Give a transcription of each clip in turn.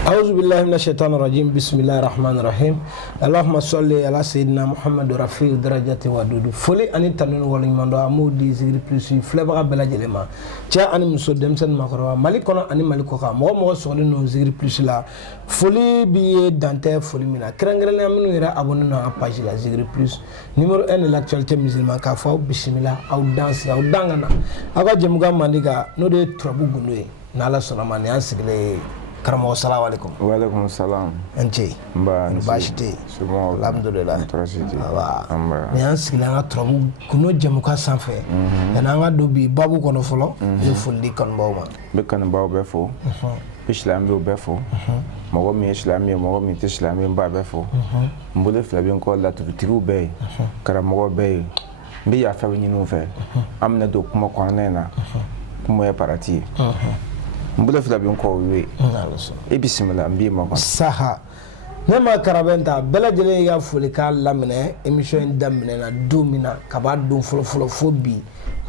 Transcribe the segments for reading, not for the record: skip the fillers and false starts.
أعوذ بالله من الشيطان الرجيم بسم الله الرحمن الرحيم اللهم صل على سيدنا محمد رفيع درجات ودود فولي أني تنون وليماندو أمودي زغري بلسي فلبغا بلا جلما جاء أني مسو دمسن مكروا مالكونا أني مالكوكا مو سولي نو زغري بلسي لا فولي بي دانتي فولي مينا كرانغرنا منو يرا ابونو نا page la زغري بلس numéro 1 de l'actualité musulmane ka fa bismillah au danse au dangana aga jemuga mandiga no de trabu gunwe na la sonamani ansigle Karamo, assalamu alaikum. Wa alaikum salam. Ance. Bashite. Alhamdulillah. Ni an sigila nga trabu kuno jamuka sanfɛ. Na nga do bi babu kono fɔlɔ. Ye foli kan baw ma. Be kan baw bɛ fo. Islam do bɛ fo. Mɔgɔ min ye silamɛ ye, mɔgɔ min tɛ silamɛ ye ba bɛ fo. N bolo fila bɛ n kɔ laturu bɛɛ ye. Karamɔgɔ bɛɛ ye. N bɛ yafa ɲini u fɛ. An bɛna don kuma kɔnɔna in na. Kuma ye parati ye. Mbula fila bin ko we e bismillah mbi ma ko saha ne ma karabenta bela jele ya fuli ka lamine emission damine na domina ka ba don folo fobi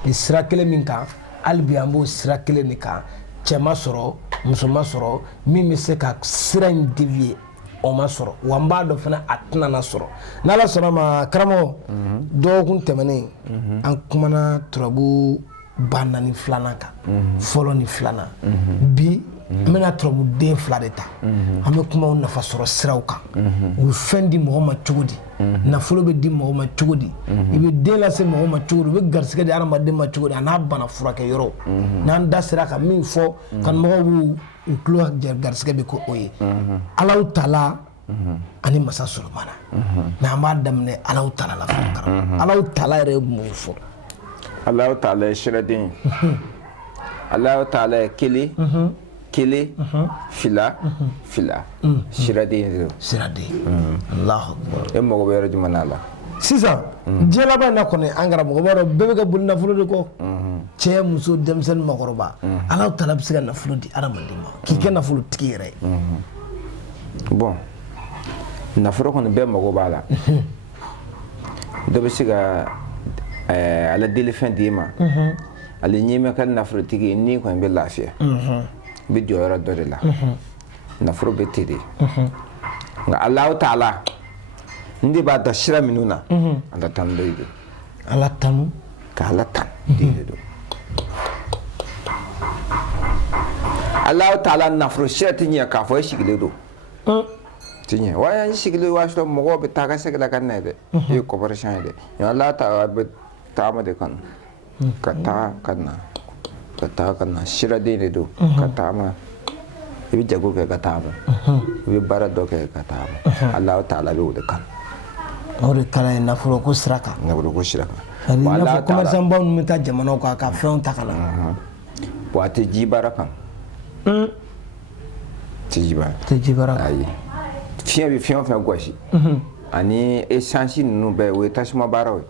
ni sirakele min kan albi ambo sirakele ni kan chema soro musuma soro mimi se ka siran devier o ma soro wamba do fana atna na soro na la soro ma karamo do kun temene an kumana trabu banna ni flana ka folo ni flana bi mena trobu den fla de ta ame kuma na fa soro siraw kan u fendi muhammad chugudi na folo be di muhammad chugudi ibe den la se muhammad chugudi be garsike de arama de ma chugudi ana bana furake yoro nan da siraka min fo kan mo wu uklo garsike be ko oye allah taala ani masa sulmana na ma damne allah taala la fakara allah taala re mu fo Allah Ta'ala shiradin Allah Ta'ala kili fila shiradin Allah akbar e mo go yoro jumanala sisa jela ba na kone angara mo baro bebe ga bulna fulo de ko che muso demsen makoroba Allah Ta'ala bisiga na fulo di aramandi ma ki ke na fulo tikire bon na fulo ko be mo go bala do bisiga ala deli fin dima ala nyime kan nafro tigi ni ko be lafiya be jora dore la nafro be tidi nga allah taala ndi ba da shira minuna ala tan doido ala tan ka ala tan dido allah taala nafro shira tinya ka fo shigile do tinya waya shigile wa shto mo be taga segala kan nebe e cooperation de ya allah taala be tama de kan kata kana shira de do kata ma ibi jago ke kata ma ibi bara do ke kata ma allah taala be de kan ore kala na furo ko sraka na furo ko sraka wala kuma sambon mi ta jamano ko ka fen takala wate jibara kan tijibara ayi fiya bi fiya fa gwashi ani essence nu be we tashma barawe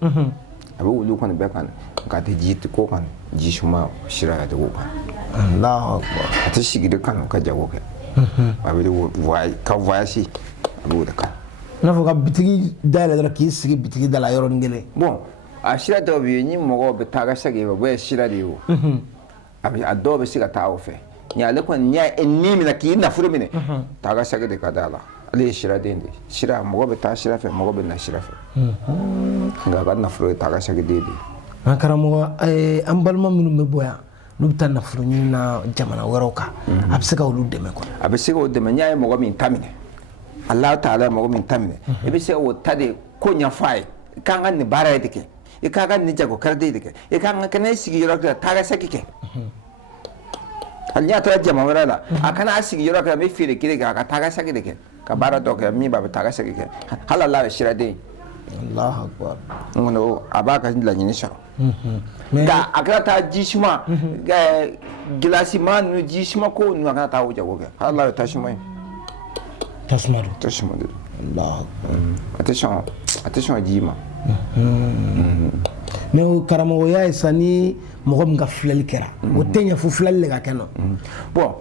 abu wulu kan be kan ka te jiti ko kan jishuma shira da ko kan Allahu akbar ata shigi de kan ka jago ke abu de vai ka vaisi abu de kan na fo ka bitigi dala dara ki sigi bitigi dala yoro ngene bon a shira do bi ni mo go be taga shagi be shira de yo abi ado be siga ta ofe nya le kon nya enni mi na ki na furu mine taga shagi de ka dala ali shira dende shira mo go be ta shira fe mo go be na shira fe nga ga na furu ta ga shagi dede an karamo an balma minu me boya nu ta na furu ni na jamana waroka absika ulu deme ko absika ulu deme nyaay mo go min tamine allah ta'ala mo go min tamine e be se o tade ko nya fay kan an ni bara dike e ka ga ni jago kar dike e kan kan sigi yoro ta ga shagi ke anya ta jama wala akana sigi yoro ka me fire kire ga ta ga shagi dike ka bara do ka mi ba ta ga shagi ke halala shira de Allah akbar ngono abaka la nyini sha ga akrata jishma ga gilasi man nu jishma ko nu akata ta wuja goga Allah ta shima tasmadu Allah attention jima me o karamo ya isani mo ga flel kera o tenya fu flel le ga keno bon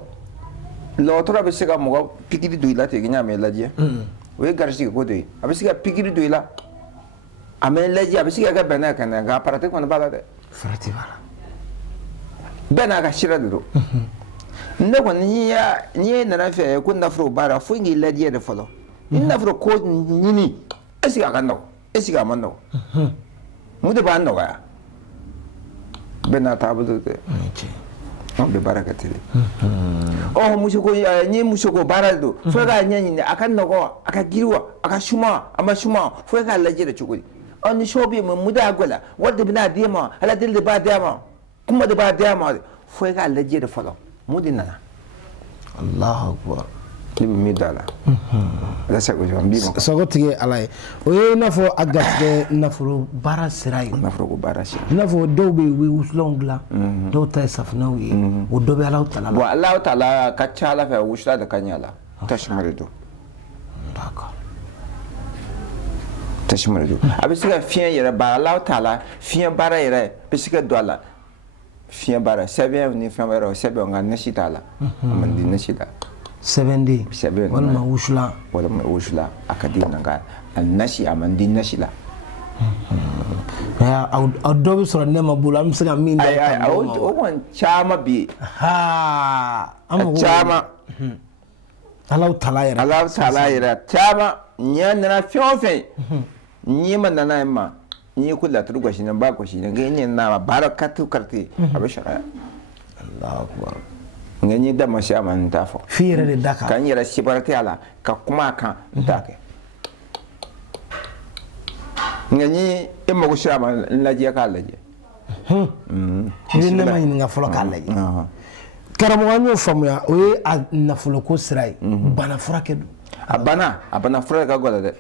l'autre be se ga mo pikidi do ila te nya me la je we garsi ko de abisiga pikidi do ila amen laji abisiga ga bana kana ga parate ko bala de farati bala bana ga shira do ne ko ni na rafe kun nafro bara fu ngi ladiye da falo in nafro ko ni esiga kan no esiga man no mu de ban no ga bena tabu de be barakati oh musuko ni musuko bara do fo ga nyanyi ne akan no go aka girwa aka shuma ama shuma fo ga ladiye da chukuri on shobi mu da gola wadda bina dema ala dil da ba dema kuma da ba dema fo ga ladiye da falo mu dinna Allahu akbar mi dala la sago jom bi mo sago tige alay o ye nafo agatge nafro bara siray nafro ko bara siray nafo dowbe we uslongla do tay safna wi o dobe Allah taala wa Allah taala ka chala fa wushla da kanyala tashmarido d'accord tashmarido abisiga fiyan yere ba Allah taala fiyan bara yere bisiga dola fiyan bara sebe ni fiyan bara sebe nga nashita la amandi nashita 7 day wala wushla akadina nga nashi amandi nashila ya adobe sura nema bula msiga min ay o won chama bi ha amma chama Allah taala yara chama nyana fiofe nyima nana ma ni kula turgo shi nan ba ko shi nan ga yin na barakatu karti abashara Allahu akbar ngani da mashi aman tafo fira de daka kan yara shibarati ala ka kuma kan take ngani imma ko shama laje ka laje ni ne mai nga folo ka laje karamo wanyo famuya o ye na folo ko sirai bana furake do abana furake gola de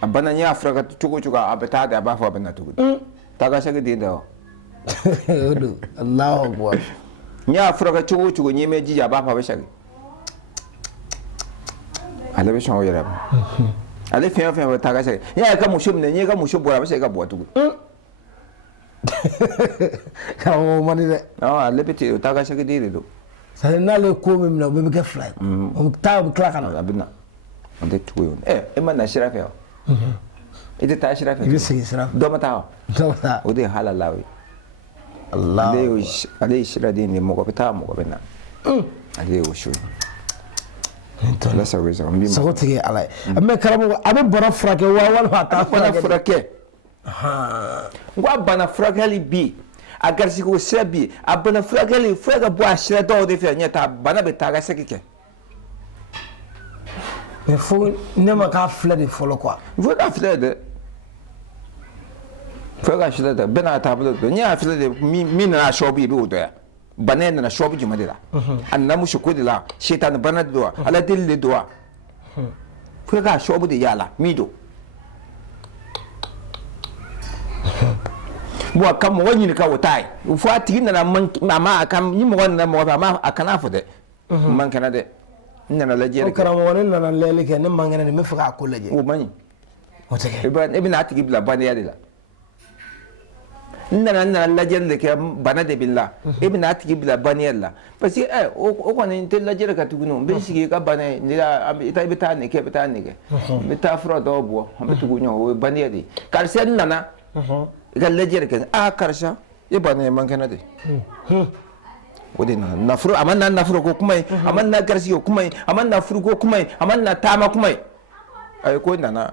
abana nya afraka chugo abata da ba fa bana tugu taga shagi dinda odo Allahu akbar nya afraka chugo nye me jija ba fa ba shagi ala be shon yara ale fiyan ba taga shagi ya ka mushum ne nye ka mushum bora ba shagi ka bo tugu ka o mani de ale be ti taga shagi dire do sai na le ko me na be ke fly o ta kla kana abina ande tugu man na shirafe ite ta shirafe ibe sigi sira do mata o de halalawi Allah ale shira de ni mo ko ta mo ko bena ale o shu to la sago zambi sago tige alay amma karamo abe bara frake wa ta frake ngwa bana frake li bi agarsi ko sebi abana frake li frake bo ashira do de fe nyata bana be ta ga sekike mais faut ne ma ka fle de folo quoi faut ka fle de bena tablo de nya fle de mi na shobi bi odo ya bana na shobi juma de la anna mu shukudi la shaitan bana do ala dille do faut ka shobi de yala mi do bo kam woni ka wotai fo ati na man ma akam ni mo na mo ma akana fo de man kana de nana la jere karamo woni nana lele ke ne mangana ne me fuka ko leje o mani o tege ibn atigi bila bani ya dila nana la jere ke bana de billa ibn atigi bila bani ya la parce que o ko ne te la jere ka tuguno be sigi ka bana ni ita bita ne ke bita fro do bo be tugunyo o bani ya di kar sen nana ga la jere ke karsha e bana man kana de wadina nafuru amanna nafuru ko kuma amanna garsi ko kuma amanna furu ko kuma amanna tama kuma ay ko nana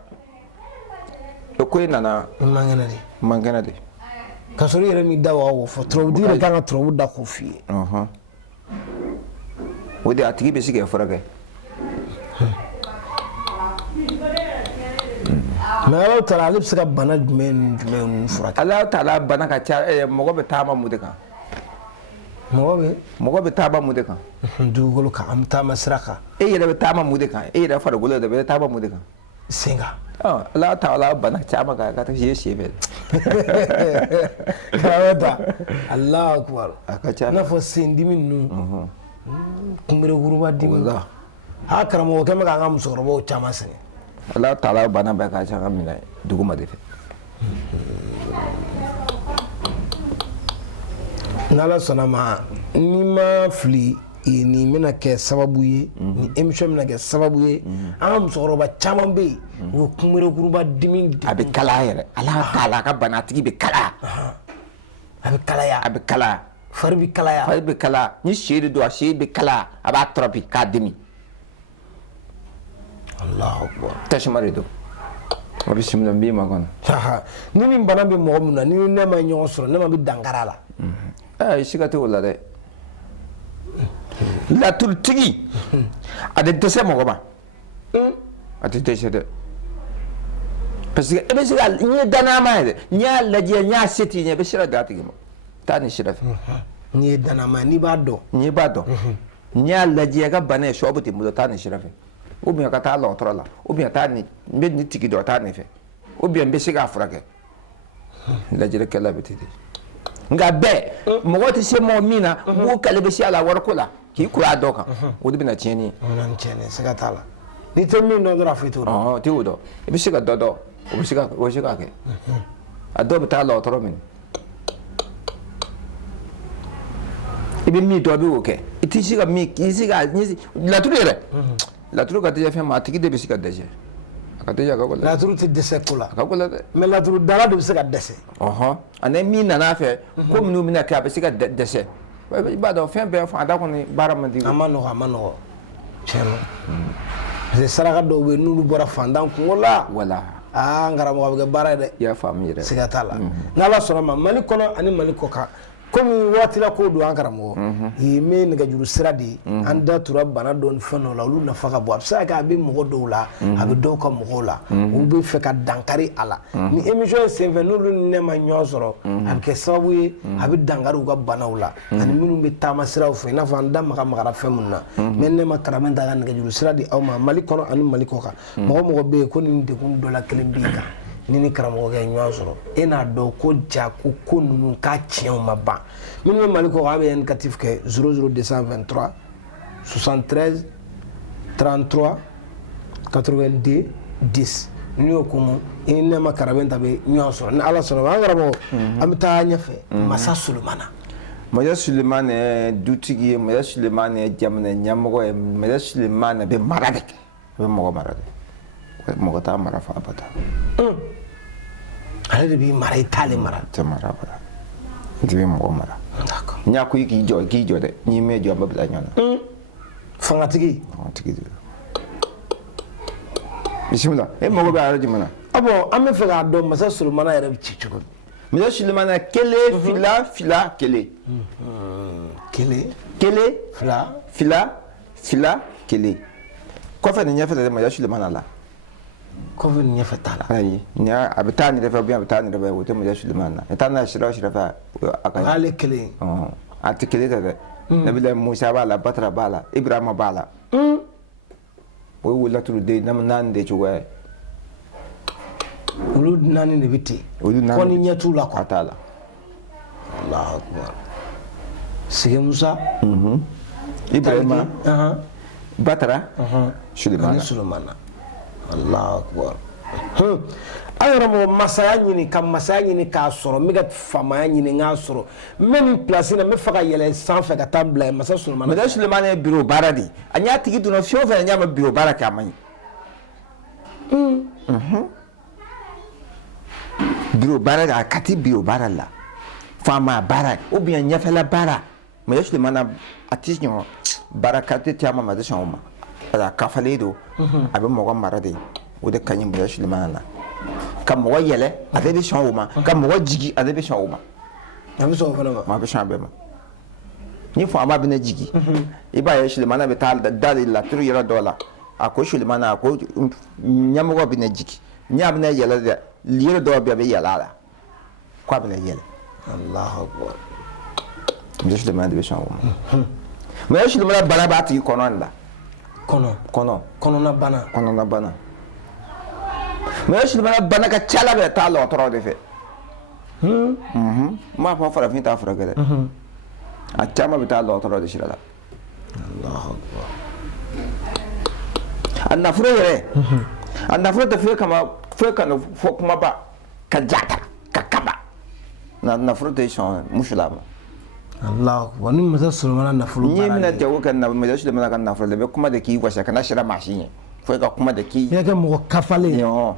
mangana de kasori yere mi dawa wo fo tro dire kan tro da ko fi wodi atigi be sige furaga ma Allah taala lib saka bana men furaga Allah taala bana ka cha mo go be tama mu de kan mogo be taba mu de kan dugolo ka am tama sraka yele be tama mu de kan yele fara golo de be taba mu de kan singa Allah taala bana chama ka ta shi be kawata Allah akbar akacha na fo sindi minnu kumire guruba dimi ha karamo ke ma ga musoro bo chama sene Allah taala bana ba ka chama mina duguma de nala sonama ni ma fili ni mina ke sababu ye ni emission mina ke sababu ye an musokɔrɔba caman bɛ yen u kumere kuruba dimi a bɛ kalaya yɛrɛ ala taala ka banatigi bɛ kalaya a bɛ kalaya a bɛ kalaya farbi kalaya farbi kala ni shiri do shiri kala aba tropi kadimi Allahu akbar tashmari do wa bismillah bi magon ni min bana bi mo mun na ni ne ma nyon soro ne ma bi dangara la shigate wala de la tultigi ade dese mo ba ade dese de parce que ebe siga ni dana ma de nya laje nya seti nya be shira dati mo tani shira ni dana ma ni ba do nya laje ga bane shobuti mo tani shira fe ou bien ka ta la otra la ou bien tani be ni tigi do tani fe ou bien be siga frake laje de kala betidi nga be mo woti se mo mina mo kale be si ala warkola ki ku adoka o de bina tieni nan tieni siga tala ni te mi no dra fito ti udo e be siga dodo o be siga ke ado be ta la otro min e be mi do be o ke iti siga mi ki siga ni la tulere la tulu ka te fe ma tigi de be siga deje ka te ja ka ko la tulu te dese kula ka ko la de mais la tulu dara de be siga dese ane mi na fe ko mi no mi na ka be siga dese ba do fe be fa da ko ni baramandi amano cheno c'est saraka do be nulu bora fandan ko la wala ngara mo be bara de ya fami re siga tala ngala soro ma mali kono ani mali ko ka comme wati la ko do ankara mo yime ni ga juru siradi anda tura bana don fano la ulu na faka bo absa ka be mo do la abi do ko mo la u be fe ka dankari ala ni emission sen ve nulu ne ma nyosoro abi ke sabu abi dangaru ga bana ula ani minu be tama siraw fe na fa anda maka maka fe munna men ne ma karamenta ga ni ga juru siradi aw ma mali kono ani mali ko ka mo be ko ni de kun do la kelembika nini karamo ga nyosoro ina do ko ja ko nunu ka chien ma ba minu mali ko ga be indicatif ke 00223 73 33 82 10 ni okumu ina ma karabenta be nyosoro na ala soro wa ngaramo amta nyafe masa sulmana Maya Suleiman dutigi Maya Suleiman jamne nyamogo Maya Suleiman be maradek be mo maradek mo ta mara fa bata ale bi mara itale mara te mara bata ndibe mo mara d'accord nya ku ki jo de ni me jo ba bla nyana fangatigi bismillah mo ba araji mana abo ame fe ga do masa sulmana yare ci chugo Maya Suleiman kele fila kele fila kele ko fa ni nya fa de Maya Suleiman la ko vin nya fa tala ayi nya abitani de fa bi abitani de ba wote Maya Suleiman na etana shira fa akan ale kele ati kele de nabila Musa bala Batra bala Ibrahim bala wo wala turu de nam nan de chuwa ulu nani ne biti ko ni nyatu la ko atala Allahu akbar sige Musa Ibrahim Batra Suleiman Allahu akbar ayoro mo masaya nyini ka soro miga fama nyini nga soro même place na me faka yele sans fait ka table masa Suleiman bureau baradi anya tigi duno fio fa nya ma bureau baraka amani bureau baraka kati bureau barala fama bara ou bien nya fela bara Maya Suleiman atisnyo barakati tiama ma de shoma ala kafaledo abe mo marade o de kanyi Maya Suleiman kam mo yele ade be shoma kam mo jigi ade be shoma abi so fana ma be shoma be ma ni fo ama be na jigi iba ya Suleiman be tal dal la turu yara dola ako Suleiman ako nyamo go be na jigi nyam na yele de liyere do be yala kwa be na yele Allahu akbar Maya Suleiman be shoma Maya Suleiman bana ba ti kononda kono na bana Maya Suleiman bana ka chala be ta lo toro de fe ma fa fara fin ta fara gele a chama be ta lo toro de shirala Allahu akbar anna fure yere anna fure ta fe kama fe kana fo kuma ba ka jata ka kaba na fure de shon mushulama Allah wani masa Suleiman na fulu bara ni mina te wukan na Maya Suleiman kan na fulu be kuma da ki washa kana shira mashin foi ka kuma da ki ya ga mo kafale yo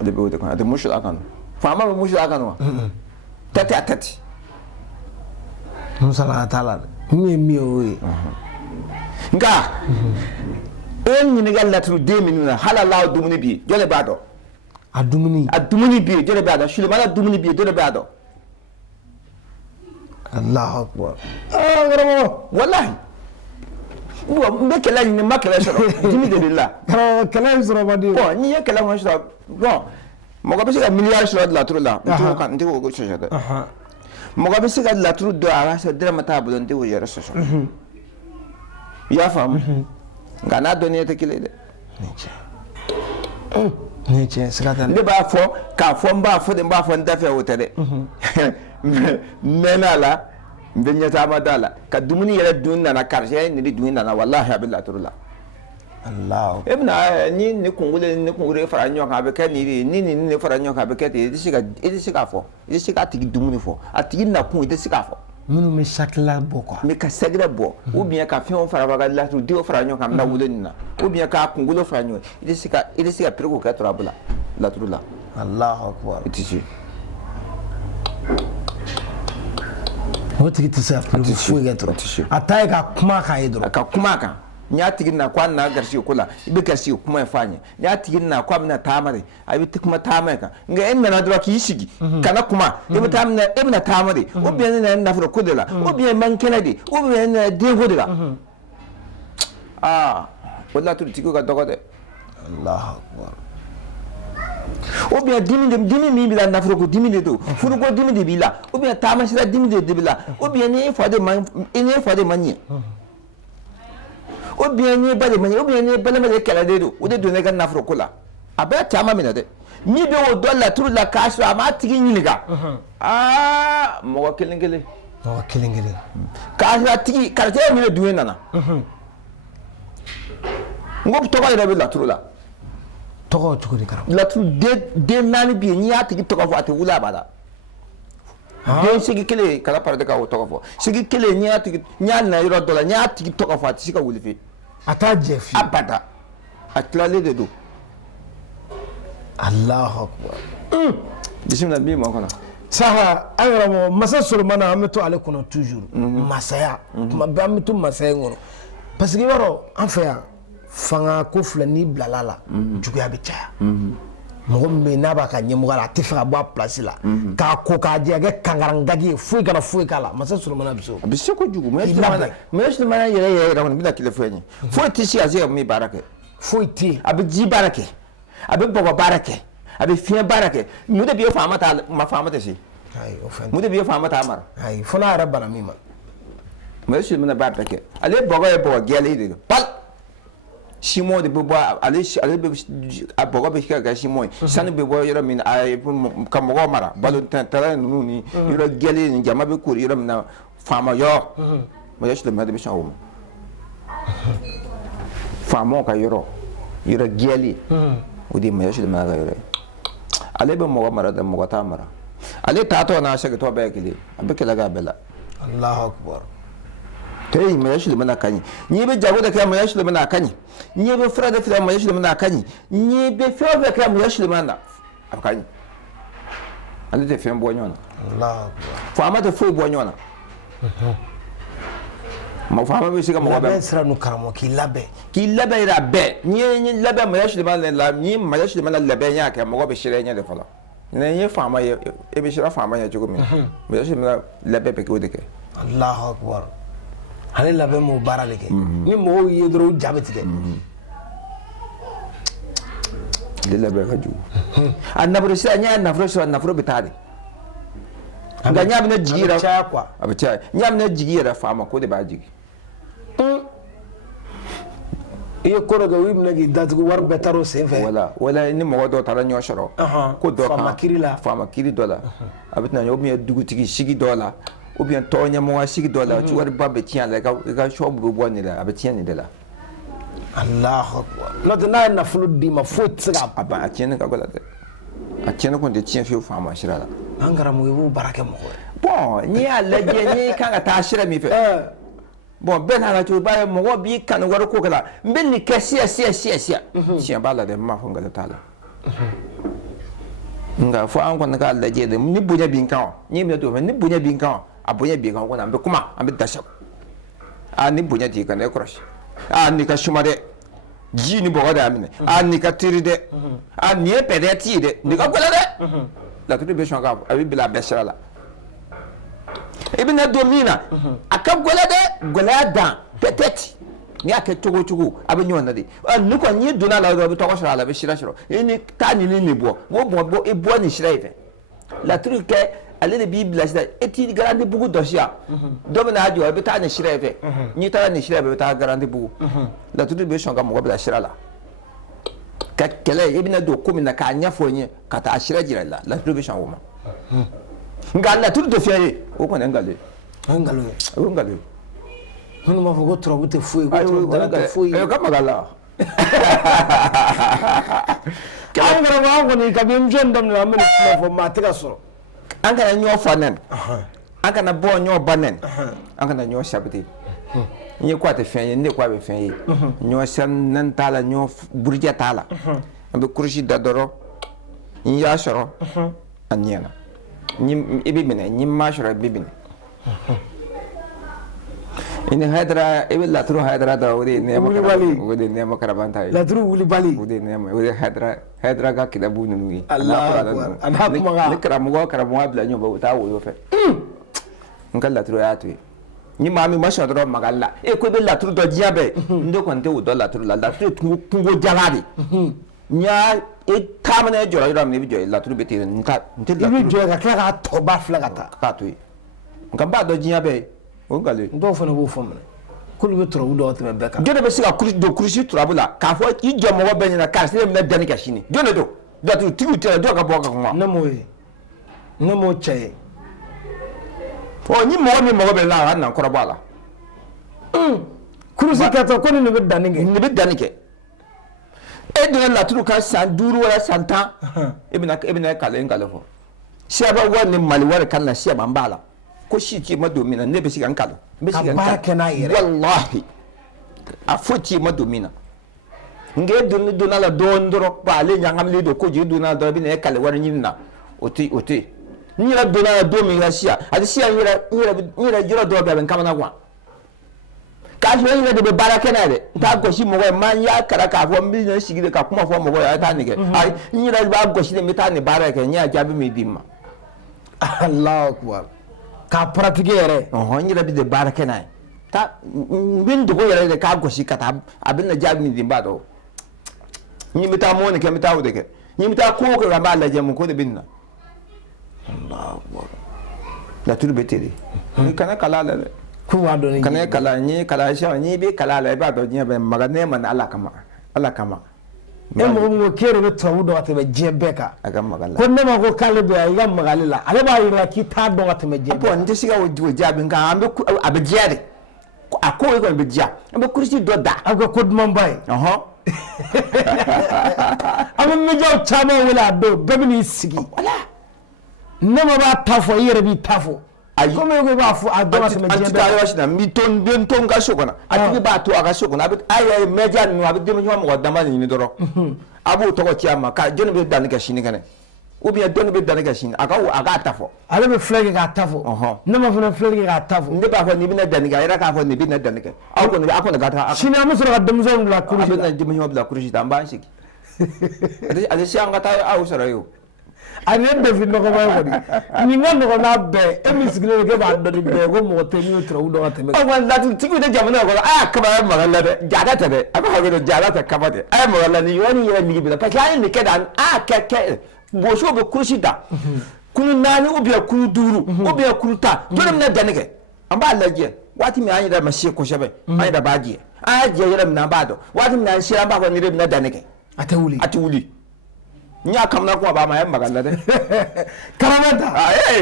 de be wuta kan de mushul akan fama be mushul akan wa tati musala tala mi oyi nga en ni gal latru de minuna halala dumuni bi jole bado adumuni bi jole bado Sulemana dumuni bi jole bado Allahu akbar wallahi mbe kala ni makala soro dimi de billah kala soro badi bon ni kala mo soro bon mo ko bisiga milliard soro latru la to kan ndi ko shashada mo ko bisiga latru do ara sa dira mata bulon ndi wo yara soso ya fam ngana doni te kile de ne che sakata ne ba fo ka fo mba fo de mba fo ndafe wotere menala mbenya tama dala ka dumuni yele dunna na karje ni dunna na wallahi abillahi turla Allah ibna ni kungule fara nyoka be ka ni fara nyoka be ka te idisiga fo idisiga tigi dumuni fo atigi na kun idisiga fo minu me shakla boko me ka segre bo ou bien ka fion fara baga la tu dio fara nyoka na wuleni ou bien ka kungulo fara nyoka idisiga pirgo ka trabula la turla Allahu akbar itisi wotigi tisa pirgo fuga tro atay ka kuma ka idro ka kuma ka nya tigin na kwan na garsi kula ibe garsi kuma ya fanya nya tigin na kwa na tamare abi tikuma tamare ka nga en na dro ki shigi kana kuma ibe tamna ibna tamare o bien na na fro kudela o bien man kenadi o bien na de godela wala tu tigo ka dogode Allahu akbar ou bien dimi mi bila na fro ko dimi de do fro ko dimi de bila ou bien tamasira dimi de bila ou bien ni fa de manye ou bien ni bale manye ou bien ni bale manye kala de do o de donner kan nafro kula aba chama mina de mi be o dolla tur la kaso ama tigi nyiliga mo kelengele ka tigi karte mi le duwe nana ngop to ba de la tur la togo tukuri karam la tur de nani bi ni ati to ko fati wula bada de sigi kele kala parade ka to ko fo sigi kele ni ati nya na yoro dola nya ati to ko fati sika wulifi ata jefi abada atlale de do Allahu akbar bismillah bi mo kono saha ayramo masa Sulemana ameto ale kono toujours masaya kuma ba ameto masaya ngono parce que yoro en fait fanga ko flani blalala juguya be cha mo me na ba ka nyemuga la tifa ba place la ka ko ka je ga kangarangagi fu kala masa Sulemana biso ko jugu me Sulemana yere rawon bila kile fenye fo tisi azie mi barake fo ti abi ji barake abi bobo barake abi fien barake mu de bi fama ta ma fama te si ay ofen mu de bi fama ta mar ay fona rabbana mima me Sulemana barake ale bogo e bogo gele de pal Simon de bobo ale bogo be ka Simon sanu be bogo yoro min ay kam bogo mara balo tantara nuni yoro gele ni jama be ko yoro na fama yo me Sulemana de be shawo fama ka yoro gele udi me Sulemana ga yoro ale be mogo mara da mogo ta mara ale ta to na shege to be kile abekela ga bela Allahu akbar tay me Sulemana kanyi ni be jago da kai me Sulemana kanyi ni be fra da fra me Sulemana kanyi ni be fa da kai me Sulemana kanyi ale te fem boñona Allahu akbar fama te fo boñona ma fama be siga mo ba ben sra nu karamo ki labe ira be ni labe me Sulemana la ni me Sulemana labe nya ka mo be shire nya de fala ni fama e be shira fama nya jogo mi me Sulemana labe be ko de ke Allahu akbar hale labe mo barale ke ni mo yedro jabeti de de labe ka ju annabru sa nya nafro bitade nga nyam na jigira abacha nyam na jigira fama ko de ba jigi iyo koro ga wibna gi datu war betaro sefe wala ni mo do tara nyo shoro ko do fama kiri dola abitna yo mi dugu tigi shigi dola ou bien tonya mo shigi dola tu war ba betian la ga shobu bo ni la abetian ni de la Allahu akbar no na na fuludi ma fot siga aba atien ka gola de atien ko de tien fi fama shirala angara mo yebo barake mo bon ni ala je ni kan ta shira mi fe bon ben ala tu ba mo bi kan war ko kala ben ni kesia sia bala de ma fonga tala nga fo an ko na ala je de ni bunya bin kan ni mi do ni bunya bin kan bonya bi kan ko na be kuma an be dasha ni bonya di kan e croche ni ka shuma de ji ni bogo da amine ni ka tiri de ni e pede ti de ni ka gola de la tudu be shonga abi bila beshara la ibn domina aka gola de gola da peteti ni aka chugo abi nyona de ni ko ni duna la do to ko shara la be shira shiro ni ta ni ni bo e bo ni shira ife la tudu ke ale de bibla sida eti garande bugu dosia domina ajo be ta ni shira ife ni ta ni shira be ta garande bugu la tudu be shonga mo be shira la ka kele ibn do ko min ka nya fonye ka ta shira jira la tudu be shonga ma ngalla tudu do fiye o ko ngale hunu ma fogo trobu te fuye ko dara fuye ka magala angara ma ko ni ka bi mjon dam na men fo ma tika so an kana nyo fanen an kana bo nyo banen an kana nyo shabti ni kwa te fen ni kwa be fen nyo san nan tala nyo burja tala an be kurshi da doro ni ya shoro anyana ni ibibine ni ma shoro ibibine ini hadra ibil latru hadra da wudi ne makarabanta latru wuli bali wudi ne wudi hadra ga kida bunu ngi Allah ana kuma ga ni karamu abla nyo ba ta wo yo fe ngal latru ya tu ni mami masha do magalla ko be latru do jiabe ndo ko nte wo do latru la latru tungo jaladi nya tamane jora ram ni bijo latru be tire nta ibi jo ga kla ga to ba flagata ka tu ngamba do jiabe o gale ndo fona bo fomne kulu be tro do to be ka jode be siga kurisi turabula ka fo i jo mo be nyina ka se me dani ka shini jode do tu tigu tere do ka bo ka kuma na mo che o ni mo be la na nkoro bala kurisi ka to ko ni be dani ke e do la turu ka san duru wala santa ibina kale ngale fo siaba wani mali wala kan na siaba mbala ko shi ci madomina ne be shi kan kalo be shi kan wallahi a foti madomina nge dun la dondoro ba le nyangam le do ko ji duna do bi ne kale wala nyinna oti ni la duna domi la sia ati sia yira jira do be ben kamana kwa ka shi ne de baraka na de ta ko shi mo man ya kara ka fo mbi ne shi ka kuma fo mo ya ta ni ke ai yira ba go shi ne mi ta ni baraka nya ja bi mi dimma Allahu akbar ka pratique yere yira bi de baraka na ta bin do ko yere de ka go shi ka ta abin na ja bi mi dimba do ni mi ta mo ne ke mi ta wo de ke ni mi ta ko ko ga ma la je mu ko de binna Allahu akbar la tur beteri ni kana kala la kuma do ni kana kala ni kala sha ni be kala la ba do nya be magane man Allah kama e mo kero be tawu do atebe jebeka aga magala ko ne ma ko kale be ay gam magalila ale ba yira ki ta do atebe jebeka ko nti siga wo jabi ka ambe abe jere ako ko be jia ambe kurisi do da aga ko dum bay ambe me jaw chama wala do bebi ni sigi wala nema ba tafo yere bi tafo ay ko me ko ba fu adama se me jembe ay washina mi ton ben ton ga shokona ati ba to aga shokona abi ay media no abi dem nyoma ko dama ni doro abu to ko tiama ka joni be dan ga shini kane ou bien don be dan ga shini aga tafo ale be flege ga tafo nema fu na flege ga tafo ndi ba ko ni bi na dan ga ira ka fo ni bi na dan ga aw ko ni akon ga ta shini amusoro ga dem zon la kurji abi na dem nyoma la kurji ta mba shiki ade si anga ta aw soro yo ani David no ko ba woni ni ngam ko na be emisigre ke ba do de be ko mo te ni tro do ate me o wan la tu tiku de jamana ko ka ba magalla de jada ta de aba ha go jada ta ka ba de ay magalla ni yoni yera ni bi da pa kan ni ke dan ke bo so be kursida kunu nani o biya kunu duru o biya kuruta to na danike amba laje wati mi anyi da mashi ko shebe anyi da baji aje yera na ba do wati mi an shira ba ko ni na danike ate wuli nya kam na ko ba ma yan magalla de karamata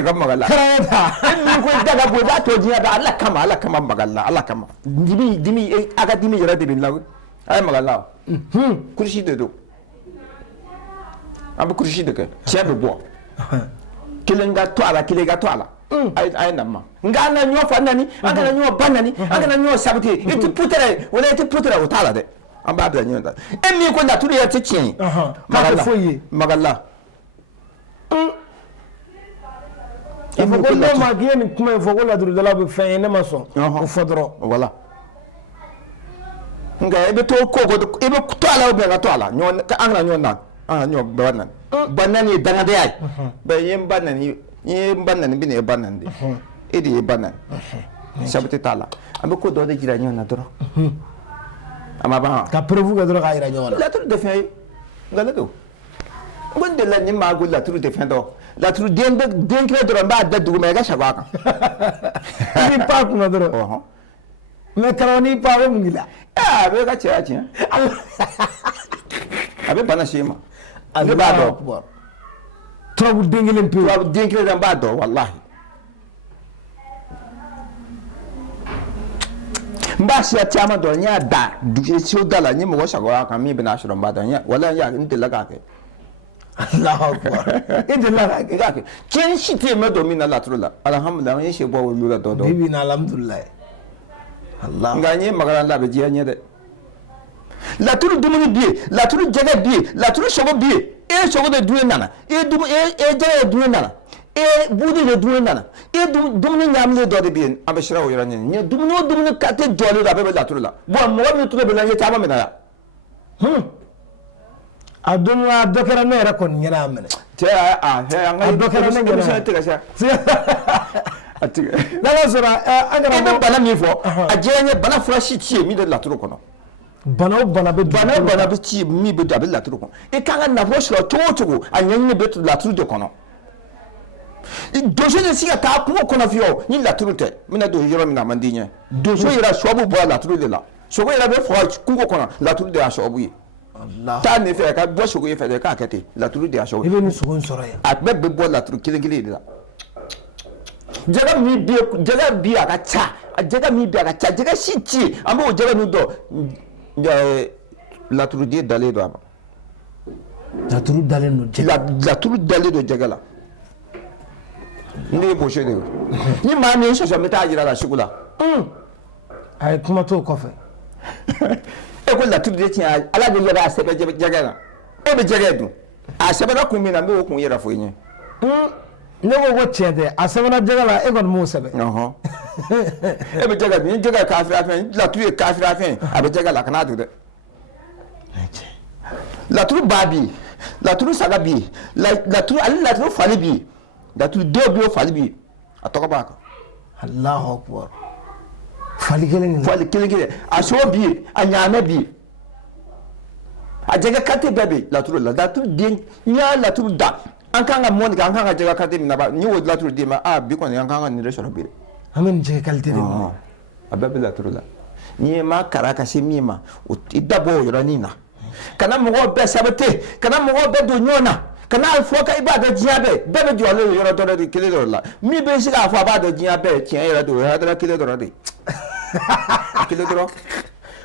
kam magalla karamata ni ko daga bo ba to jiya da Allah kama magalla Allah kama dimi aga dimi yara de bin law ay magalla kurshi de do am kurshi de ke chebe bo kilenga to ala ay namma ngana nyo fa nani aga na nyo banani aga na nyo sabti iti putere wala iti putere o tala de amba da nyonda emi ko da turi ya tichi magalla il faut que ne ma k'i ni kuma in fɔ ko laturudala bɛ fɛn ye ne ma sɔn o fɔ dɔrɔn voilà nka i bɛ to ko i bɛ to a la ou bien ka to a la an kana ɲɔgɔn na ba nani ba nani ye dangadenya ye ba i ye n ba nani bɛ na ye ba nani de e de ye ba nani sabu tɛ t'a la an bɛ ko dɔ de jira ɲɔgɔn na dɔrɔn a ma ban ka preuve kɛ dɔrɔn k'a jira ɲɔgɔn na laturu tɛ fɛn ye nka ne don n ko n delila ni maa ko laturu tɛ fɛn dɔ laturu den kelen dɔrɔn n b'a da dugu ma i ka sago a kan i b'i pan kunna dɔrɔn mais karamɔgɔ n'i pan a bɛ mun k'i la a bɛ ka cɛya tiɲɛ a bɛ bana se ma ne b'a dɔn turabu den kelen pewu turabu den kelen n b'a dɔn walahi n b'a siya caman dɔn n y'a da so da la n ye mɔgɔ sago a kan min bɛna sɔrɔ n b'a dɔn wala n delila k'a kɛ Allahu akbar e delila k'a kɛ tiɲɛ si tɛ yen n bɛ don min na laturu la alhamdulilayi n ye se bɔ olu la dɔɔnin bi bi in na alhamdulilayi nka n ye magaran da a bɛ diya n ye dɛ laturu dumuni bɛ yen laturu jɛgɛ bɛ yen laturu sogo bɛ yen e ye sogo de dun nana e jɛgɛ de dun nana e budi de dun nana e dumuni ɲaaminen dɔ de bɛ yen an bɛ siran o yɔrɔ ɲini n ye dumuni o dumuni kate jɔlen don a bɛɛ bɛ laturu la bon mɔgɔ min tun bɛ na n ye caman minɛ yan a don na dɔ kɛra ne yɛrɛ kɔni ɲɛna a minɛ cɛ an ka dɔ kɛra ne ɲɛna tigɛ sa a tigɛ n'ala sɔnna an kana e bɛ bana min fɔ a diya n ye bana fura si ti ye min de laturu kɔnɔ bana o bana bɛ bana bɛ ci min bɛ don a bɛ laturu kɔnɔ i kan ka nafolo sɔrɔ cogo o cogo a ɲɛɲini bɛ laturu de kɔnɔ donso de se ka taa kungo kɔnɔ fiyewu ni laturu tɛ n bɛna don yɔrɔ min na a man di n ye donso yɛrɛ sɔbu bɔra laturu de la sogo yɛrɛ bɛ faga kungo kɔnɔ laturu de y'a sɔbu ye taa nin fɛ ka bɔ sogo ye fɛ dɛ k'a kɛ ten laturu de y'a sɔbu i bɛ nin sogo in sɔrɔ yan a bɛɛ bɛ bɔ laturu kelen kelen de la jɛgɛ min bɛ jɛgɛ bi a ka ca jɛgɛ min bɛ a ka ca jɛgɛ si ti ye an b'o jɛgɛ ninnu dɔn laturuden dalen don a ma laturu dalen don jɛgɛ laturu dalen don jɛgɛ la ne ye boso de ye ni maa min sɔsɔ n bɛ taa yira la sugu la a ye kuma t'o kɔfɛ e ko laturu de tiɲɛ ala de yɛrɛ a sɛbɛn jɛgɛ la e bɛ jɛgɛ dun a sɛbɛnna kun min na n bɛ o kun yɛrɛ fɔ i ɲɛ ne ko ko tiɲɛ tɛ a sɛbɛnna jɛgɛ la e kɔni m'o sɛbɛn e bɛ jɛgɛ dun ni jɛgɛ ye kafiriya fɛn laturu ye kafiriya fɛn a bɛ jɛgɛ la kana dun dɛ laturu ba bi yen laturu saga bi yen laturu ale laturu fali bi yen laturu denw bi yen o fali bi yen a tɔgɔ b'a kan Allahu akbar fali kelen a so bi yen a ɲaamɛ bi yen a jɛgɛ kate bɛɛ bɛ yen laturu la laturu den n'i y'a laturu da an kan ka mɔni kɛ an kan ka jɛgɛ kate min na ba n'i y'o laturu d'e ma bi kɔni an kan ka nin de sɔrɔ bi dɛ an bɛ nin jɛgɛ qualité de ɲini a bɛɛ bɛ laturu la n'i ye maa kara ka se min ma i da bɔ o yɔrɔnin na kana mɔgɔw bɛɛ saboter kana mɔgɔw bɛɛ don ɲɔgɔn na kana fɔ ka i b'a dɔn diɲɛ bɛɛ bɛ jɔlen don yɔrɔ dɔ de kelen dɔ la min bɛ se k'a fɔ a b'a dɔn diɲɛ bɛɛ tiɲɛ yɛrɛ don o ye hadara kelen dɔrɔn de kelen dɔrɔn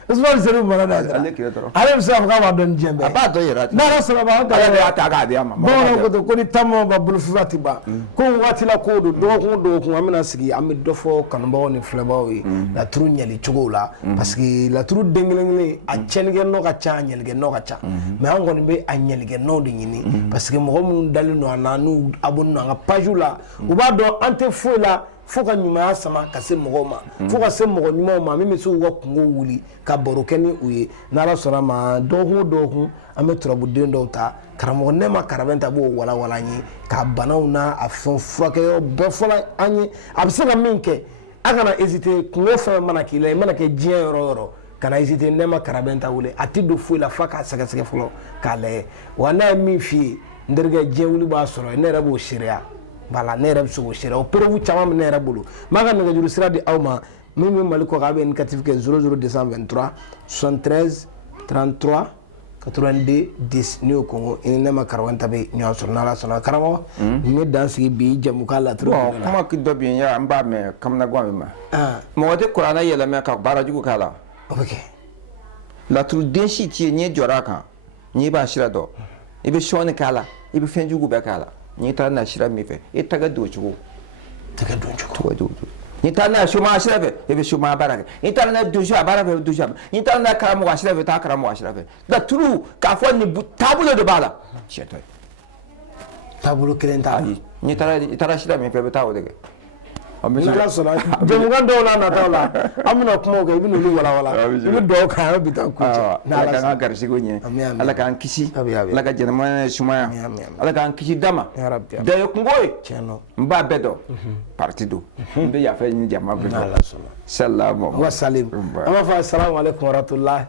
Usman Seydou Mara da ale kelen dɔrɔn ale bɛ se k'a fɔ k'a b'a dɔn diɲɛ bɛɛ a b'a dɔn yɛrɛ n'ala sɔnna ma an ta ale de y'a ta k'a di a ma bamananw ko ten ko ni taama ka bolofifa ti ban ko waati la ko don dɔgɔkun o dɔgɔkun an bɛna sigi an bɛ dɔ fɔ kanubagaw ni filɛbagaw ye laturu ɲɛli cogow la parce que laturu den kelen kelen a cɛnnikɛ nɔ ka ca a ɲɛlikɛ nɔ ka ca mais an kɔni bɛ a ɲɛlikɛ nɔ de ɲini parce que mɔgɔ minnu dalen don an na n'u abonné don an ka page la u b'a dɔn an tɛ foyi la fo ka ɲumanya sama ka se mɔgɔw ma fo ka se mɔgɔ ɲumanw ma min bɛ se k'u ka kungo wuli ka baro kɛ ni u ye n'ala sɔnna ma dɔgɔkun o dɔgɔkun an bɛ turabuden dɔw ta karamɔgɔ Nɛma Karabɛnta b'o walawala an ye ka banaw n'a a fɛn furakɛ yɔrɔ bɛɛ fɔla an ye a bɛ se ka min kɛ a kana hésiter kungo fɛn mana k'i la i mana kɛ diɲɛ yɔrɔ o yɔrɔ kana hésiter Nɛma Karabɛnta wele a tɛ don foyi la f'a k'a sɛgɛsɛgɛ fɔlɔ k'a lajɛ wa n'a ye min f'i ye n terikɛ diɲɛ wuli b'a sɔrɔ ne yɛrɛ b'o seereya voilà ne yɛrɛ bɛ se k'o seereya o preuve caman bɛ ne yɛrɛ bolo n b'a ka nɛgɛjuru sira di aw ma min bɛ Mali kɔ kan a bɛ indicatif kɛ 00223 73 33 82 10 n'i y'o kɔngɔ i ni Nɛma Karabɛnta bɛ ɲɔgɔn sɔrɔ n'ala sɔnna karamɔgɔ n ye dan sigi bi jamukan laturu bon kuma dɔ bɛ yen n b'a mɛn kamanagan bɛ ma mɔgɔ tɛ kuranɛ yɛlɛmɛ ka baara jugu k'a la o bɛ kɛ laturuden si t'i ye n'i jɔra a kan n'i b'a sira dɔn i bɛ sɔnni k'a la i bɛ fɛn jugu bɛɛ k'a la n'i taara n'a sira min fɛ i tɛgɛ don o cogo n'i taara n'a soma a sira fɛ i bɛ soma a baara kɛ n'i taara n'a donso a baara fɛ i bɛ donso a n'i taara n'a karamɔgɔ a sira fɛ i bɛ taa karamɔgɔ a sira fɛ laturu k'a fɔ nin taabolo de b'a la tiɲɛ tɛ taabolo kelen ta ayi ni taara sira min fɛ bɛ taa o de kɛ ala sɔnna jamukan dɔw la nataw la an bɛna kuma kɛ i bɛ n'olu walawala i bɛ dugawu k'an ye bi taa kuncɛ ala k'an ka garisigɛw ɲɛ ala k'an kisi ala ka ɲɛnɛmaya sumaya ala k'an kisi dama da ye kungo ye n b'a bɛɛ dɔn parti don n bɛ yafa ɲini jama bɛɛ ala sɔnna salamu wa salim an b'a fɔ assalamu alaikum warahmatullahi